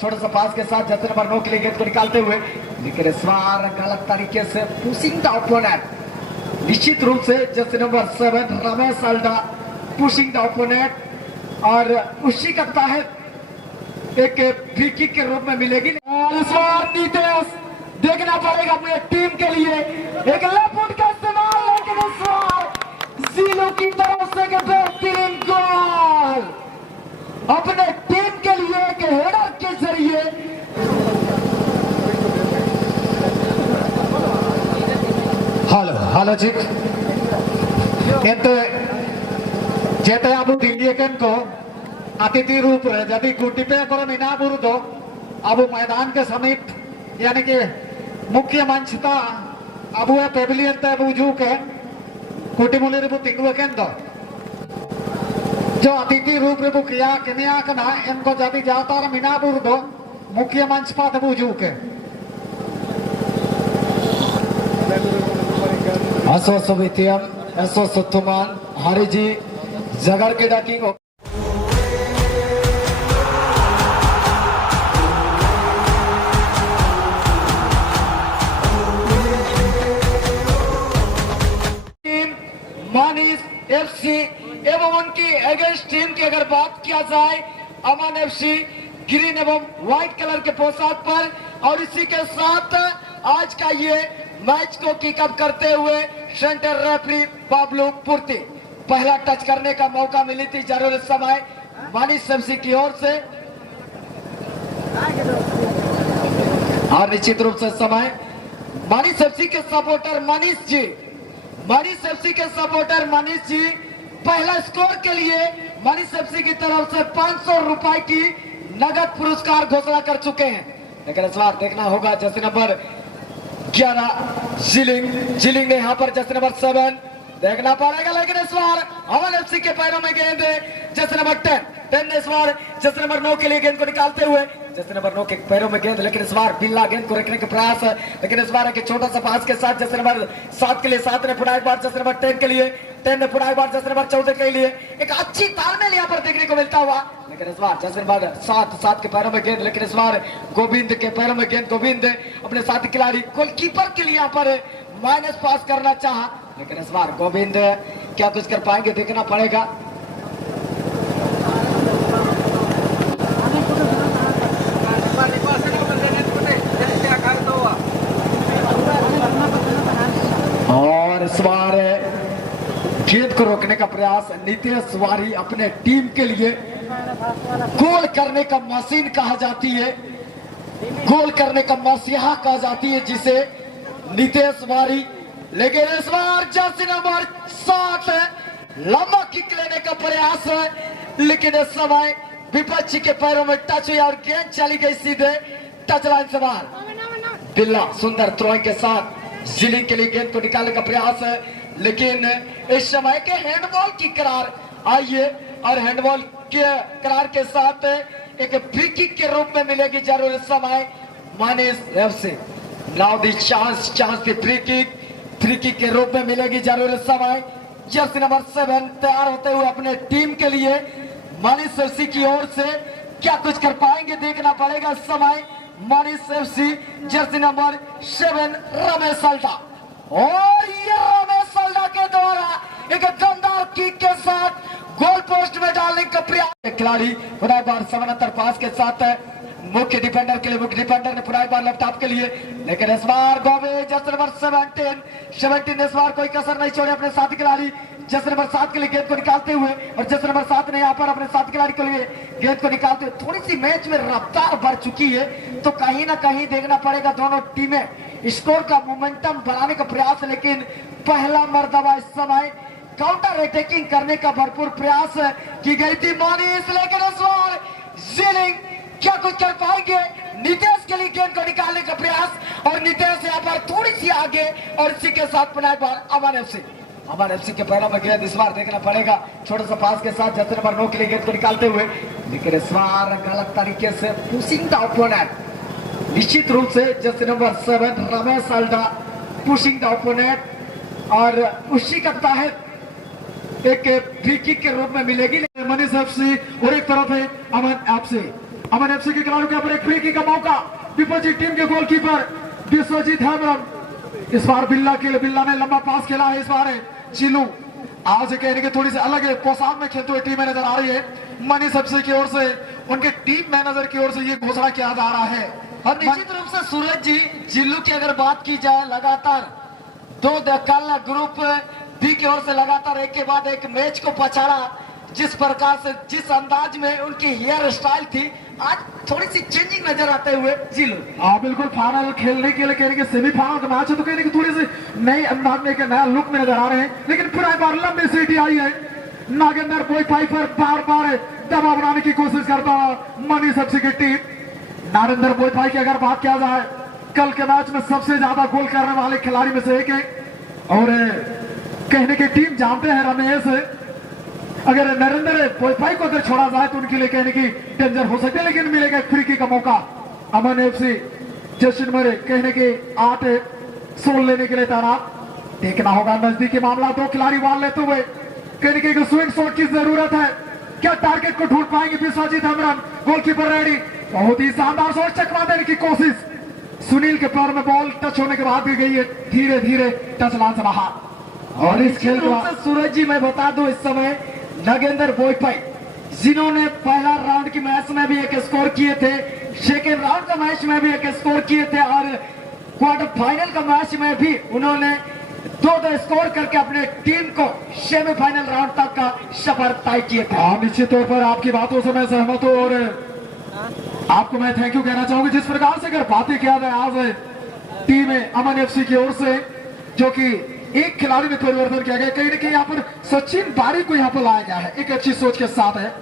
छोटा सा पास के साथ जर्सी नंबर 9 के लिए गेंद को निकालते हुए, लेकिन इस बार गलत तरीके से पुशिंग द ओपोनेंट। निश्चित रूप से Jersey number 7 Ramesh Alda pushing the opponent और उसी का तहत एक फ्री किक के रूप में मिलेगी। और इस बार नीतेश देखना पड़ेगा अपने टीम के लिए एक लेफ्ट फुट का इस्तेमाल, लेकिन इस बार जिलो की तरफ से एक बेहतरीन गोल अपने टीम के लिए एक हेडर के जरिए। हेलो जी जेते अब दिल्ली को अतिथि रूप रे जदि गुड्डी पे करो मिना बुरुदो अब मैदान के समीप यानी कि मुख्य मंच था अब पेविलियन ता बुजू के कुटिमुली रे तिंगुए केंदो जो अतिथि रूप रे क्रिया किनिया कना इनको जदि जाता रे मिना बुरुदो मुख्य मंच पा ता बुजू के असो सुवितियम असो सुतुमान हरिजी जगर के डाकिंग मनीष एफसी एवं उनकी अगेंस्ट टीम की अगर बात किया जाए अमन एफसी ग्रीन एवं व्हाइट कलर के पोशाक पर, और इसी के साथ आज का ये मैच को किकअप करते हुए सेंटर रेफरी बाबलू पूर्ति पहला टच करने का मौका मिली थी जरूर समय मनीष एफसी की ओर से, और निश्चित रूप से समय मनीष एफसी के सपोर्टर मनीष एफसी के सपोर्टर मनीष जी पहला स्कोर के लिए मनीष एफसी की तरफ से 500 रुपए की नगद पुरस्कार घोषणा कर चुके हैं। लेकिन इस बार देखना होगा जर्सी नंबर 11 जिलिंग ने यहाँ पर जर्सी नंबर 7 देखना पड़ेगा, लेकिन इस बार अमन एफसी के पैरों में गेंद जर्सी नंबर 10 ने इस बार जर्सी नंबर 9 के लिए गेंद को निकालते हुए जर्सी नंबर 9 के पैरों में गेंद, लेकिन इस बार बिल्ला गेंद को रखने के प्रयास, लेकिन इस बार एक छोटा सा पास के साथ जर्सी नंबर 7 के लिए 7 ने पुनः एक बार जर्सी नंबर 10 के लिए 10 ने पुनः एक बार जर्सी नंबर 14 के लिए एक अच्छी तालमेल यहाँ पर देखने को मिलता हुआ, लेकिन इस बार जर्सी नंबर 7 के पैरों में गेंद, लेकिन इस बार गोविंद के पैरों में गेंद, गोविंद अपने साथी खिलाड़ी गोलकीपर के लिए यहाँ पर माइनस पास करना चाहा, लेकिन इस बार गोविंद क्या कुछ कर पाएंगे देखना पड़ेगा। और इस बार गेंद को रोकने का प्रयास नीतीश वारी अपने टीम के लिए गोल करने का मशीन कहा जाती है, गोल करने का मसीहा कहा जाती है जिसे नीतीश वारी, लेकिन इस बार जर्सी नंबर 7 लंबा किक लेने का प्रयास है, लेकिन इस समय विपक्षी के पैरों में टच हुई और गेंद चली गई सीधे टच लाइन से बाहर। बिल्ला सुंदर थ्रोइंग के साथ जिलिंग के लिए गेंद को निकालने का प्रयास है, लेकिन इस समय के हैंडबॉल की करार आई है और हैंडबॉल के करार के साथ एक फ्री किक के रूप में मिलेगी जरूर इस समय Manish FC. Now the chance की फ्री किक के रूप में मिलेगी जरूर इस समय जर्सी नंबर 7 तैयार होते हुए अपने टीम के लिए मनीष एफसी की ओर से क्या कुछ कर पाएंगे देखना पड़ेगा इस समय। Manish FC Jersey number 7 Ramesh Alda, और ये रमेश अल्डा के द्वारा एक दमदार किक के साथ गोल पोस्ट में डालने का प्रयास, खिलाड़ी पुनः बार समानांतर पास के साथ मुख्य डिफेंडर के लिए, मुख्य डिफेंडर ने पुनः बार लेफ्ट हाफ के लिए, लेकिन इस बार गोवे जर्सी नंबर 17 इस बार कोई कसर नहीं छोड़े अपने साथी खिलाड़ी जर्सी नंबर 7 के लिए गेंद को निकालते हुए, और जर्सी नंबर 7 ने यहाँ पर अपने साथी खिलाड़ी के लिए गेंद को निकालते हुए थोड़ी सी मैच में रफ्तार बढ़ चुकी है, तो कहीं ना कहीं देखना पड़ेगा दोनों टीमें स्कोर का मोमेंटम बढ़ाने का प्रयास, लेकिन पहला मर्तबा इस समय काउंटर अटैकिंग करने का भरपूर प्रयास की गई थी मनीष, लेकिन इस बार जिलिंग क्या कुछ कर पाएंगे नीतीश के लिए गेंद को निकालने का प्रयास, और नीतीश यहाँ पर थोड़ी सी आगे, और इसी के साथ पुनः बार अमन एफसी के पैरों में गेंद इस बार देखना पड़ेगा छोटा सा पास के साथ जर्सी नंबर 9 के लिए गेंद को निकालते हुए, लेकिन इस बार गलत तरीके से पुशिंग द ओपोनेंट। निश्चित रूप से Jersey number 7 Ramesh Alda pushing the opponent, और उसी का तहत एक फ्री किक के रूप में मिलेगी मनीष एफसी, और एक तरफ है अमन एफसी। अमन एफसी के खिलाड़ियों के ऊपर एक फ्री किक का मौका। विपरीत टीम के गोलकीपर विश्वजीत हेम्ब्रम इस बार बिल्ला ने लंबा पास खेला है। इस बार चिल्लू आज कहने के थोड़ी सी अलग है पोशाक में खेलते हुए टीम में नजर आ रही है। मनीष एफसी की ओर से उनके टीम मैनेजर की ओर से ये घोषणा किया जा रहा है। और निश्चित रूप से सूरज जी, जिल्लू की अगर बात की जाए, लगातार कल ग्रुप बी की ओर से लगातार एक के बाद एक मैच को पछाड़ा। जिस प्रकार से जिस अंदाज में उनकी हेयर स्टाइल थी, आज थोड़ी सी चेंजिंग नजर आते हुए जिल्लू। बिल्कुल फाइनल खेलने के लिए कहने के सेमीफाइनल का मैच है तो कहने की थोड़ी सी नई अंदाज में एक नया लुक में नजर आ रहे हैं। लेकिन फिर एक बार लंबी सीटी आई है। नागेंद्र बोईपाई पर बार बार दबाव बनाने की कोशिश करता मनीष एफसी की टीम। नागेंद्र बोईपाई की अगर बात किया जाए, कल के मैच में सबसे ज्यादा गोल करने वाले खिलाड़ी में से एक है। और कहने की टीम जानते हैं रमेश, अगर नरेंद्र बोईपाई को अगर छोड़ा जाए तो उनके लिए कहने की डेंजर हो सकती है। लेकिन मिलेगा फ्री किक का मौका। अमन एफसी जशन मरे कहने के 8 सोल लेने के लिए तैनात। देखना होगा नजदीकी मामला। 2 खिलाड़ी बाल लेते हुए कहने की स्विंग शॉट की जरूरत है। क्या टारगेट को ढूंढ पाएंगे विश्वजीत हेम्ब्रम? गोलकीपर रेडी, बहुत ही शानदार शॉट चकमा देने की कोशिश। सुनील के पैर में बॉल टच होने के बाद भी गई है धीरे धीरे टच लाइन से बाहर। और इस खेल को सूरज जी मैं बता दूं, इस समय नागेंद्र बोईपाई जिन्होंने पहला राउंड की मैच में भी एक स्कोर किए थे, सेकेंड राउंड का मैच में भी एक स्कोर किए थे और क्वार्टर फाइनल का मैच में भी उन्होंने 2 स्कोर करके अपने टीम को सेमीफाइनल राउंड तक का सफर तय किए थे। निश्चित तौर पर आपकी बातों से मैं सहमत हूँ और आपको मैं थैंक यू कहना चाहूंगा। जिस प्रकार से अगर बातें किया जाए आज टीम अमन एफसी की ओर से, जो कि एक खिलाड़ी में परिवर्तन किया गया, कहीं ना कहीं यहाँ पर सचिन बारी को यहाँ पर लाया गया है, एक अच्छी सोच के साथ है।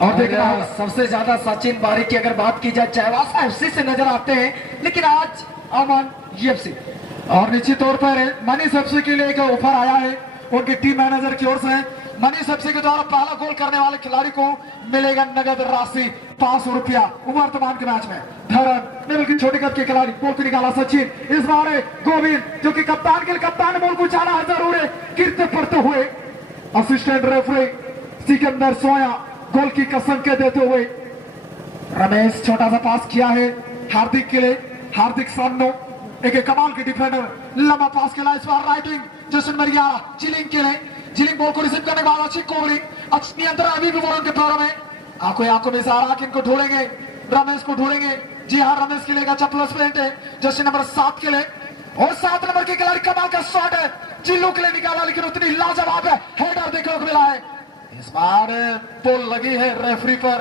और देखना सबसे ज्यादा सचिन बारी की अगर बात की जाए चाईबासा एफसी से नजर आते हैं, लेकिन आज अमन एफसी। और निश्चित तौर पर मनीष एफसी के लिए एक ऑफर आया है उनके टीम मैनेजर की ओर से। मनीष एफसी के द्वारा पहला गोल करने वाले खिलाड़ी को मिलेगा नगद राशि 500 रुपया। वर्तमान के मैच में धरन लेवल की छोटे कद के खिलाड़ी बॉल को निकाला सचिन। इस बार गोविंद जो कि कप्तान के कप्तान बॉल को उछाला है जरूर गिरते पड़ते हुए। असिस्टेंट रेफरी सिकंदर सोया गोल की कसम के देते हुए रमेश छोटा सा पास किया है हार्दिक के लिए। हार्दिक सामनो एक कमाल के डिफेंडर, लंबा पास खेला इस बार राइटिंग जशन मरिया चिलिंग के लिए। चिलिंग बॉल को रिसीव करने के बाद अच्छी कोबरी, अच्छी नियंत्रण अभी भी बॉल के पैरों में। आंखों में इशारा कि इनको ढूंढेंगे, रमेश को ढूंढेंगे। जी हाँ, रमेश के लिए अच्छा प्लस पॉइंट है जर्सी नंबर 7 के लिए। और 7 नंबर के खिलाड़ी कमाल का शॉट है, चिल्लू के लिए निकाला लेकिन उतनी लाजवाब है हेडर देखने को मिला है। इस बार पोल लगी है रेफरी पर,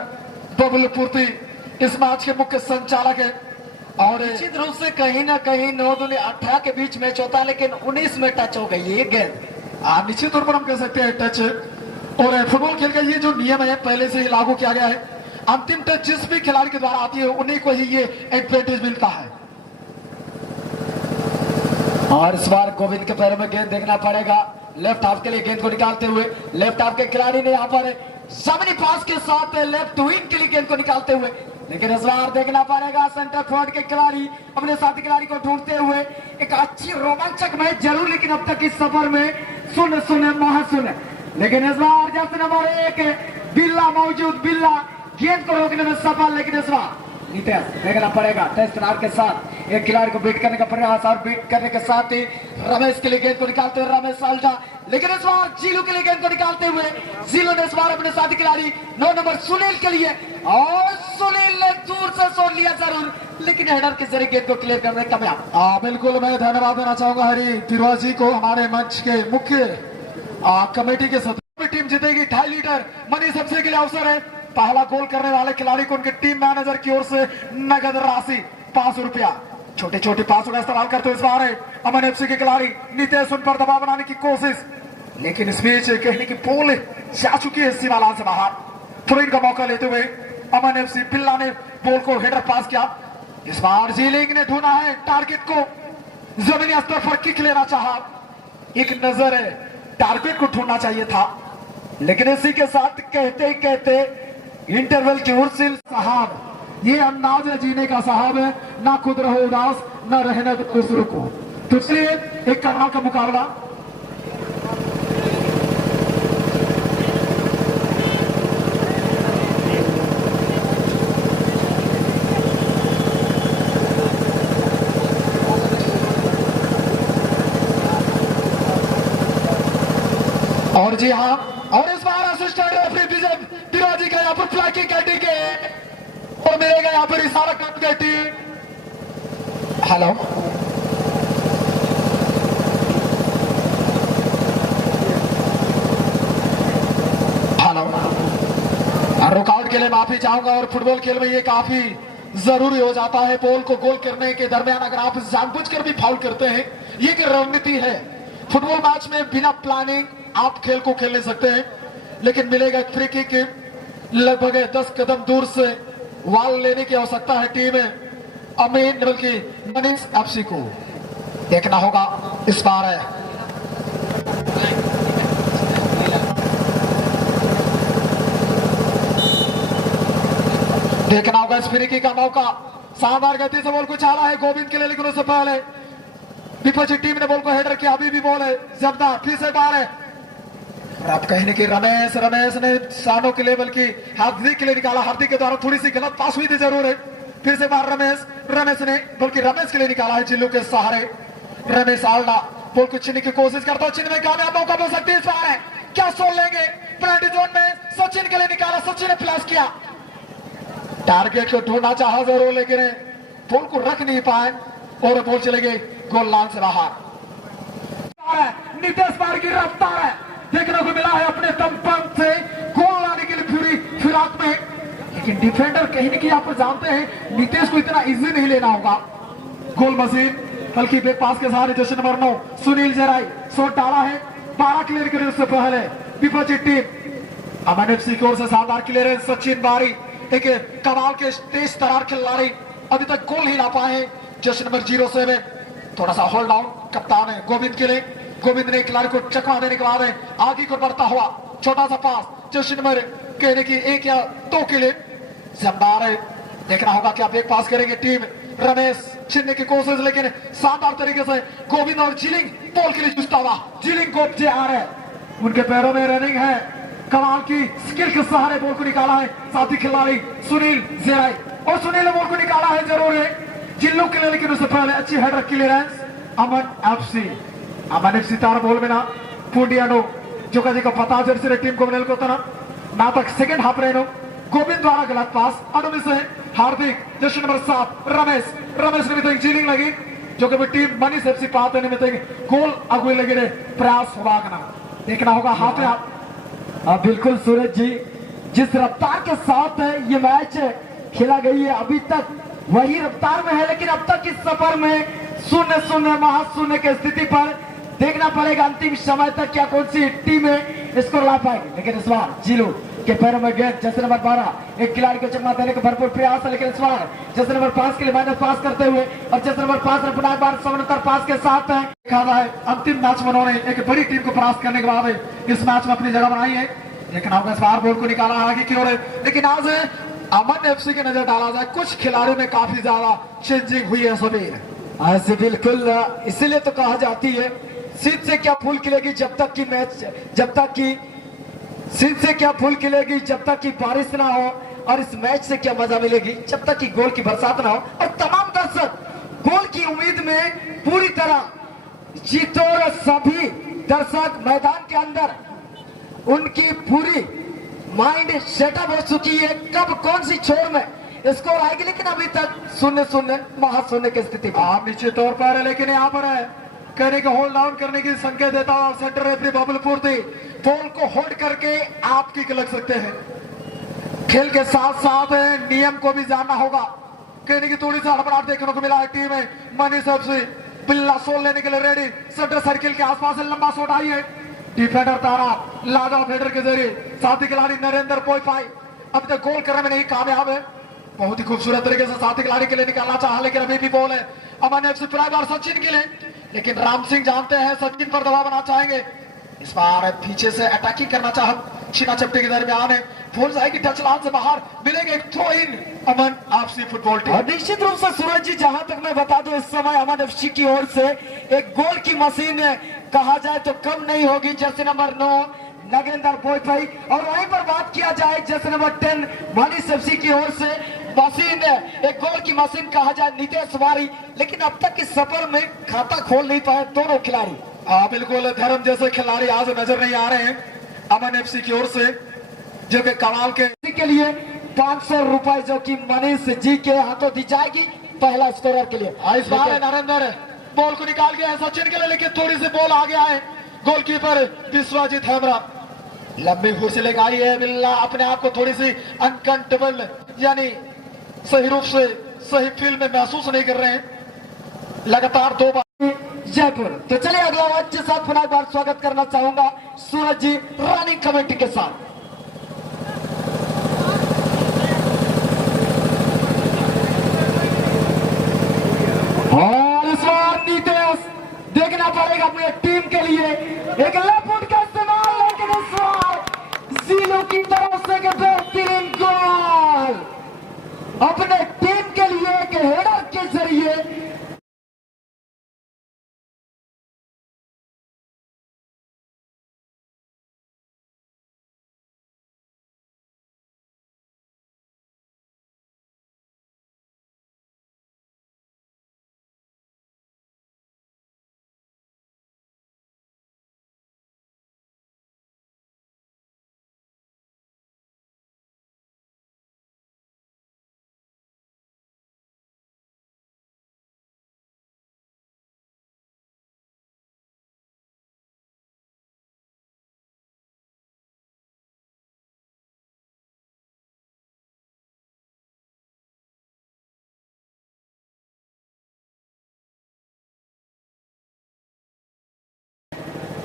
बबलू पूर्ति इस मैच के मुख्य संचालक है। और निश्चित रूप से कहीं ना कहीं 9-18 के बीच मैच होता है, लेकिन 19 में टच हो गई ये गेंद। निश्चित तौर पर हम कह सकते हैं टच। और फुटबॉल खेल का ये जो नियम है पहले से ही लागू किया गया है, अंतिम टच जिस भी खिलाड़ी के द्वारा आती है उन्हीं को ही ये एडवांटेज मिलता है। और इस बार गोविंद के पैरों में गेंद देखना पड़ेगा, लेफ्ट हाफ के लिए गेंद को निकालते हुए। लेफ्ट हाफ के खिलाड़ी ने यहाँ पर जमीनी पास के साथ लेफ्ट विंग के लिए गेंद को निकालते हुए, लेकिन इस बार देखना पड़ेगा सेंटर फॉरवर्ड के खिलाड़ी अपने साथी खिलाड़ी को ढूंढते हुए। एक अच्छी रोमांचक मैच जरूर, लेकिन अब तक इस सफर में सुन महासुन। लेकिन इस बार जैसे नंबर 1 बिल्ला मौजूद, बिल्ला गेंद को रोकने में सफल, लेकिन इस बार नितेश देखना पड़ेगा टेस्ट रार के साथ एक खिलाड़ी को बीट करने का प्रयास और बीट करने के साथ ही रमेश के लिए गेंद को निकालते हुए रमेश साल्टा, लेकिन इस बार जीलू के लिए गेंद को निकालते हुए जीलू ने इस बार अपने साथी खिलाड़ी 9 नंबर सुनील के लिए, और सुनील ने दूर से सोच लिया जरूर, लेकिन हेडर के जरिए गेंद को क्लियर करने में कामयाब। बिल्कुल मैं धन्यवाद देना चाहूंगा हरी तिरवा जी को, हमारे मंच के मुख्य कमेटी के सदस्य। टीम जीतेगी 2.5 लीटर मनी सबसे के लिए अवसर है। पहला गोल करने वाले खिलाड़ी को उनके टीम मैनेजर की ओर से नगद राशि 500 रुपया। छोटे छोटे पासों का इस्तेमाल करते हुए इस बार अमन एफसी के खिलाड़ी नितेश उन पर दबाव बनाने की कोशिश, लेकिन इस बीच कहने की पोल जा चुकी है सीमा लाइन से बाहर। थ्रो का मौका लेते हुए अमन एफसी पिल्ला ने बॉल को हेडर पास किया। इस बार जीलिंग ने ढूंढा है टारगेट को, जमीनी स्तर पर किक लेना चाहा, एक नजर है टारगेट को ढूंढना चाहिए था, लेकिन इसी के साथ कहते ही कहते इंटरवल की उर्सिल साहब, ये अंदाज है जीने का साहब है, ना खुद रहो उदास ना रहने दो दूसरों को। तो इसलिए एक कमाल का मुकाबला। और जी हाँ, और इस बार असिस्टेंट रेफरी विजय तिवारी का यहाँ पर फ्लैगिंग का टीके और मिलेगा यहाँ पर इशारा का टीम। हेलो, हेलो, रुकावट के लिए माफी चाहूंगा। और फुटबॉल खेल में ये काफी जरूरी हो जाता है, बॉल को गोल करने के दरमियान अगर आप जानबूझकर भी फाउल करते हैं, ये एक रणनीति है। फुटबॉल मैच में बिना प्लानिंग आप खेल को खेल नहीं सकते हैं, लेकिन मिलेगा एक फ्री किक लगभग 10 कदम दूर से वाल लेने की आवश्यकता है टीम अमीन बल्कि मनीष एफसी को। देखना होगा इस बार है देखना होगा इस फ्री किक का मौका। शानदार गति से बॉल को चाला है गोविंद के लिए, लेकिन उससे पहले विपक्षी टीम ने बॉल को हेडर किया। अभी भी बॉल है जब्दा, फिर से बार है। अब कहने की रमेश ने सानों के लिए बल्कि हार्दिक के लिए निकाला। हार्दिक के द्वारा थोड़ी सी गलत पास हुई थी जरूर है। फिर से बार रमेश ने बल्कि रमेश के लिए निकाला है जिल्लू के सहारे। रमेश आल्डा बॉल को छीनने की कोशिश करता है, छीनने में कामयाब मौका मिल सकती है इस बार है। क्या सोल लेंगे पेनल्टी जोन में? सचिन के लिए निकाला, सचिन ने प्लस किया। टारगेट को ढूंढना चाहा जरूर, लेकिन बॉल को रख नहीं पाए और बॉल चले गए गोल लाइन से बाहर। नितेश पार की रफ्तार है, देखने को मिला है अपने दमपंप से गोल लाने के लिए पूरी फिराक में, लेकिन डिफेंडर कहीं न कहीं आप जानते हैं नितेश को इतना इजी नहीं लेना होगा। गोल मशीन बल्कि बैक पास के सहारे जश्न नंबर 9 सुनील जराई शॉट डाला है। 12 क्लियर करने से पहले विपक्षी टीम अमन एफसी की ओर से शानदार क्लियरेंस। सचिन बारी एक कमाल के तेज तरार खिलाड़ी, अभी तक गोल ही ला पाए। जश्न नंबर 07 थोड़ा सा होल्ड डाउन कप्तान है गोविंद के लिए। गोविंद ने खिलाड़ी को चकमा देने के बाद आगे को बढ़ता हुआ छोटा सा पास जश्न नंबर कहने की 1 या 2 के लिए शानदार है। देखना होगा क्या बैक पास करेंगे टीम। रमेश छीनने की कोशिश, लेकिन शानदार तरीके से गोविंद और जिलिंग बॉल के लिए जूझता हुआ। जिलिंग को जे आ रहे, उनके पैरों में रनिंग है, कमाल की स्किल के सहारे बॉल को निकाला है साथी खिलाड़ी सुनील जेराई, और सुनील ने बॉल को निकाला है जरूर है जिल्लू के लिए, लेकिन उससे पहले अच्छी हेडर क्लियरेंस अमन एफसी तार बॉल में ना पुंडियानो जो का पता जर्सी टीम को मिले को ना तक सेकंड हाफ रेनो गोविंद द्वारा गलत पास अनुमी से हार्दिक जश्न नंबर 7 रमेश ने भी चीलिंग लगी जो कि टीम मनीष एफसी पाते गोल अगुए लगे रे प्रयास होगा ना। देखना होगा हाथ में हाथ। बिल्कुल सूरज जी, जिस रफ्तार के साथ ये मैच खेला गई है अभी तक वही रफ्तार में है, लेकिन अब तक इस सफर में 0-0 महाशून्य की स्थिति पर देखना पड़ेगा अंतिम समय तक क्या कौन सी टीम स्कोर ला पाएगी। लेकिन इस बार जिलू के पैरों में गेंद जैसे नंबर 12 एक खिलाड़ी को चकमा देने का भरपूर प्रयास है, लेकिन इस बार जैसे नंबर 5 के लिए माइनस पास करते हुए और जैसे नंबर 5 ने पुनः बार समानांतर पास के साथ देखा है अंतिम मैच में उन्होंने एक बड़ी टीम को परास्त करने के बाद इस मैच में अपनी जगह बनाई है। देखना होगा इस बार बॉल को निकाला आगे की ओर, लेकिन आज अमन एफसी की नजर डाला जाए कुछ खिलाड़ियों में काफी ज्यादा चेंजिंग हुई है सबीर। ऐसे बिल्कुल, इसीलिए तो कहा जाती है सीट से क्या फूल खिलेगी जब तक कि सीट से क्या फूल खिलेगी जब तक कि बारिश ना हो, और इस मैच से क्या मजा मिलेगी जब तक कि गोल की बरसात ना हो। और तमाम दर्शक गोल की उम्मीद में पूरी तरह जीतो, और सभी दर्शक मैदान के अंदर उनकी पूरी माइंड सेटअप हो चुकी है कब कौन सी छोर में स्कोर आएगी, लेकिन अभी तक 0-0 महाशून्य की स्थिति आप निश्चित तौर पर है, लेकिन यहाँ पर है कहने को होल्ड डाउन करने की संकेत देता हुआ सेंटर रेफरी बबल पूर्ति बॉल को होल्ड करके आप किक लग सकते हैं। खेल के साथ साथ नियम को भी जानना होगा। कहने की थोड़ी सी हड़बड़ाहट देखने को मिला है टीम में मनीष एफसी बिल्ला सोल लेने के लिए रेडी। सेंटर सर्किल के आसपास लंबा शॉट आई है, डिफेंडर तारा लाजवाब हेडर के जरिए साथी खिलाड़ी नरेंद्र पोईपाई अभी तक गोल करने में नहीं कामयाब है। बहुत ही खूबसूरत तरीके से साथी खिलाड़ी के लिए निकालना चाहा, लेकिन अभी भी बॉल है अमन एफसी बार सचिन के लिए, लेकिन राम सिंह जानते हैं सचिन पर दबाव बनाना चाहेंगे। इस बार पीछे से अटैकिंग करना चाह छीना चपटे के दरमियान है, फूल जाएगी टच लाइन से बाहर, मिलेगा एक throw in Aman FC football team. और निश्चित रूप से सूरज जी जहां तक मैं बता दूं इस समय अमन एफसी की ओर से एक गोल की मशीन कहा जाए तो कम नहीं होगी, जैसे नंबर 9 नगेंद्र पोईपाई, और वहीं पर बात किया जाए जैसे नंबर 10 मनीष एफसी की ओर से मशीन एक गोल की मशीन कहा जाए नितेश वारी, लेकिन अब तक इस सफर में खाता खोल नहीं पाए दोनों खिलाड़ी। बिल्कुल धर्म जैसे खिलाड़ी आज नजर नहीं आ रहे हैं। अमन एफसी की ओर से, जो कि कमाल के लिए 500 रुपए जो कि मनीष जी के हाथों दी जाएगी पहला स्कोरर के लिए। इस बार है नरेंद्र बॉल को निकाल गया है सचिन के लिए, लेकिन थोड़ी सी बॉल आ गया है गोलकीपर विश्वजीत हेमरा। लंबी घुस लगाई है बिल्ला, अपने आप को थोड़ी सी अनकंफर्टेबल यानी सही रूप से सही फील में महसूस नहीं कर रहे हैं। लगातार 2 बार जयपुर। तो चलिए अगला मैच के साथ पुनः एक बार स्वागत करना चाहूंगा सूरज जी रनिंग कमेटी के साथ। और इस बार नीतीश देखना पड़ेगा अपने टीम के लिए एक लेफ्ट का इस्तेमाल, लेकिन इस बार जीलो की तरफ से एक बेहतरीन गोल अपने टीम के लिए एक हेडर के जरिए।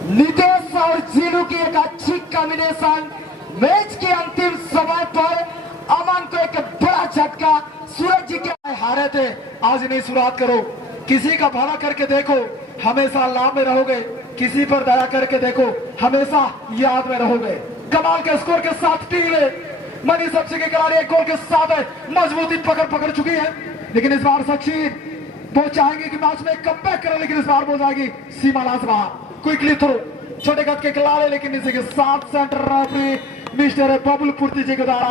नितेश और जीनू की एक अच्छी कॉम्बिनेशन, मैच के अंतिम समय पर अमन को एक बड़ा झटका। सूरज जी के हारे थे, आज नहीं शुरुआत करो, किसी का भला करके देखो हमेशा लाभ में रहोगे, किसी पर दया करके देखो हमेशा याद में रहोगे। कमाल के स्कोर के साथ टीम है मनीष सबसे के खिलाड़ी एक गोल के साथ है, मजबूती पकड़ चुकी है। लेकिन इस बार सचिन वो चाहेंगे कि मैच में कमबैक करें, लेकिन इस बार वो जाएगी सीमा लाजवा क्विकली थ्रो छोटे कद के खिलाड़ी, लेकिन इसी के साथ सेंटर रेफरी मिस्टर बबलू पूर्ति जी के द्वारा